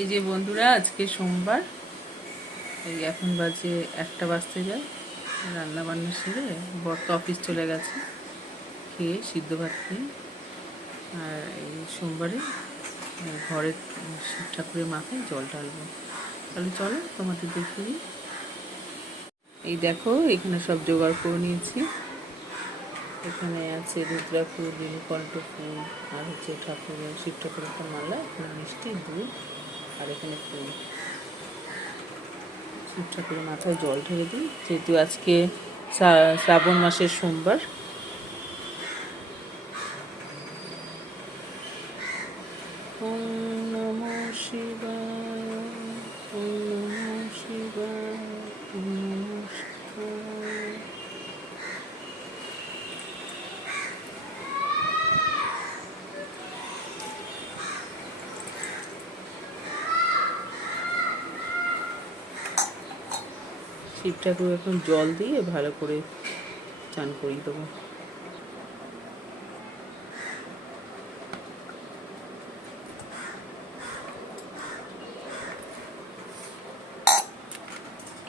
এই যে বন্ধুরা, আজকে সোমবার। এই এখন বাজে একটা বাজতে যায়। রান্না বান্না সেরে বর তো অফিস চলে গেছে। খেয়ে সিদ্ধ ভাত খেয়ে আর এই সোমবারে ঘরের শিব ঠাকুরের মাথায় জল ঢালবো। তাহলে চলো তোমাদের দিই। এই দেখো, এখানে সব জোগাড় করে নিয়েছি। এখানে আছে রুদ্রা ফুল ফুল আর হচ্ছে ঠাকুরের শিব ঠাকুরের মালা, এখানে মিষ্টি, দুধ। আর এখানে শিব ঠাকুরের মাথায় জল ঢেলে দিই, যেহেতু আজকে শ্রা- শ্রাবণ মাসের সোমবার ওম নমঃ শিবায় ওম নমঃ শিবায় শিব ঠাকুর এখন জল দিয়ে ভালো করে চান করিয়ে দেবো।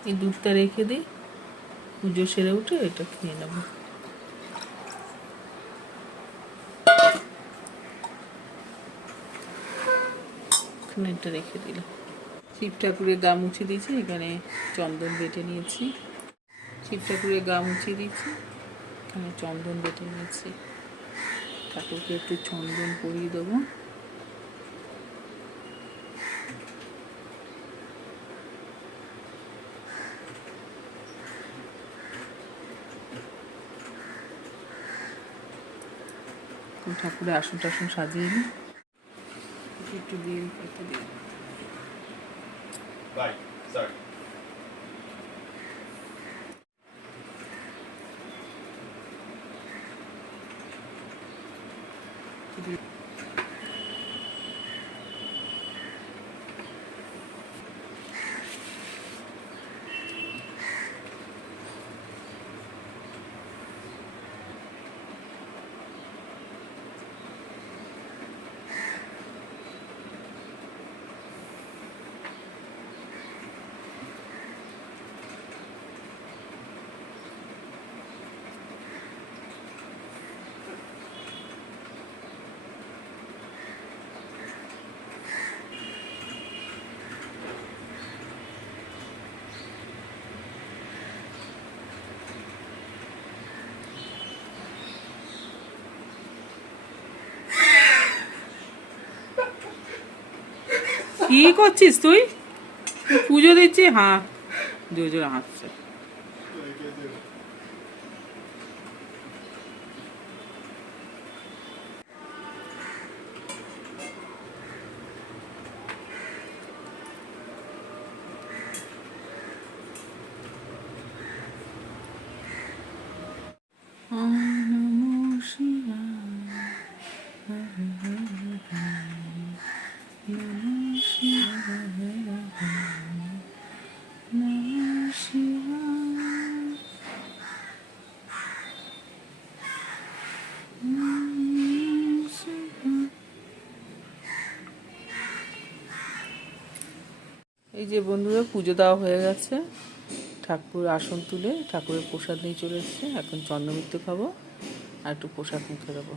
এই দুধটা রেখে দিই, পুজো সেরে উঠে এটা খেয়ে নেব। এটা রেখে দিলাম। শিব ঠাকুরের গা মুছে দিয়েছি, এখানে চন্দন বেটে নিয়েছি। শিব ঠাকুরের গা মুছে দিয়েছি, এখানে চন্দন বেটে নিয়েছি। ঠাকুরকে একটু চন্দন পরিয়ে দেবো। ঠাকুরের আসন টাসন সাজিয়ে নিই। একটু দিয়ে একটু দিয়ে Right, sorry. কি করছিস তুই? পুজো দিচ্ছি হ্যাঁ জোর হাসছে। ওম এই যে বন্ধুরা, পুজো দেওয়া হয়ে গেছে। ঠাকুর আসন তুলে ঠাকুরের প্রসাদ নিয়ে চলে এসছে। এখন চন্দ্রমিত্র খাব আর একটু প্রসাদ মুখে দেবো।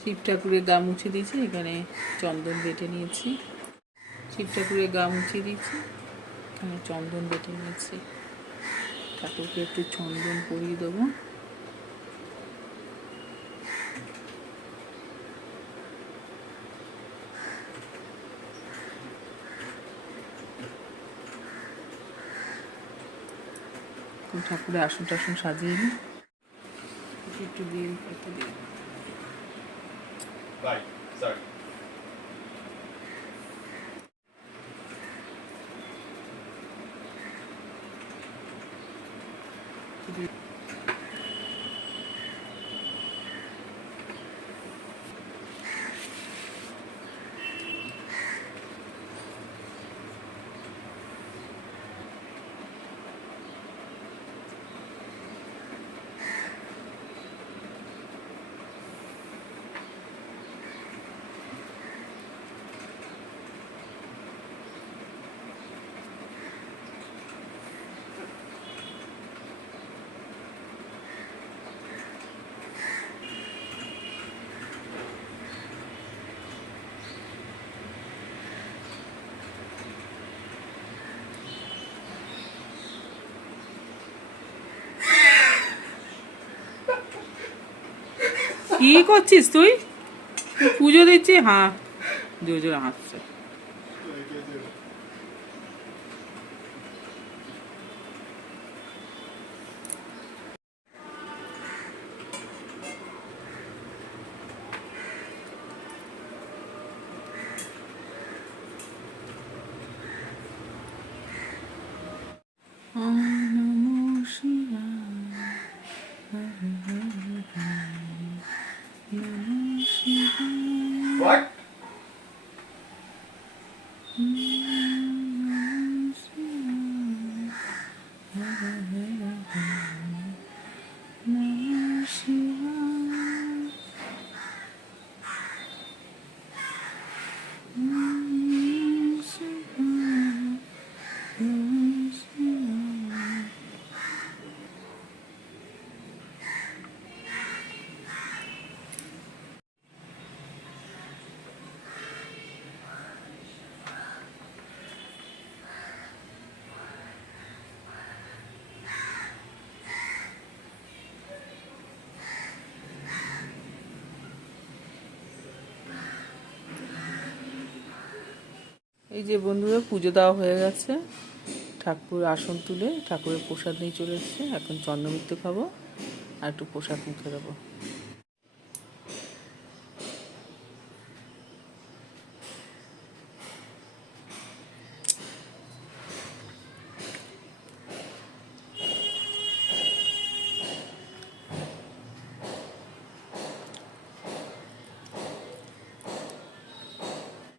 শিব ঠাকুরের গা মুছে দিয়েছি, এখানে চন্দন বেটে নিয়েছি। শিব ঠাকুরের গা মুছে দিয়েছি, এখানে চন্দন বেটে নিয়েছি। ঠাকুরকে একটু চন্দন পরিয়ে দেবো। একটু ঠাকুরের আসন টাসন সাজিয়ে নিই একটু দিয়ে একটু দিয়ে Thank you. কি করছিস তুই? পুজো দিচ্ছি হ্যাঁ। জোর জোর হাসছে। এই যে বন্ধুরা, পুজো দেওয়া হয়ে গেছে। ঠাকুর আসন তুলে ঠাকুরের প্রসাদ নিয়ে চলে এসছে। এখন চন্দ্রমিত্র খাব আর একটু প্রসাদ মুখে দেবো।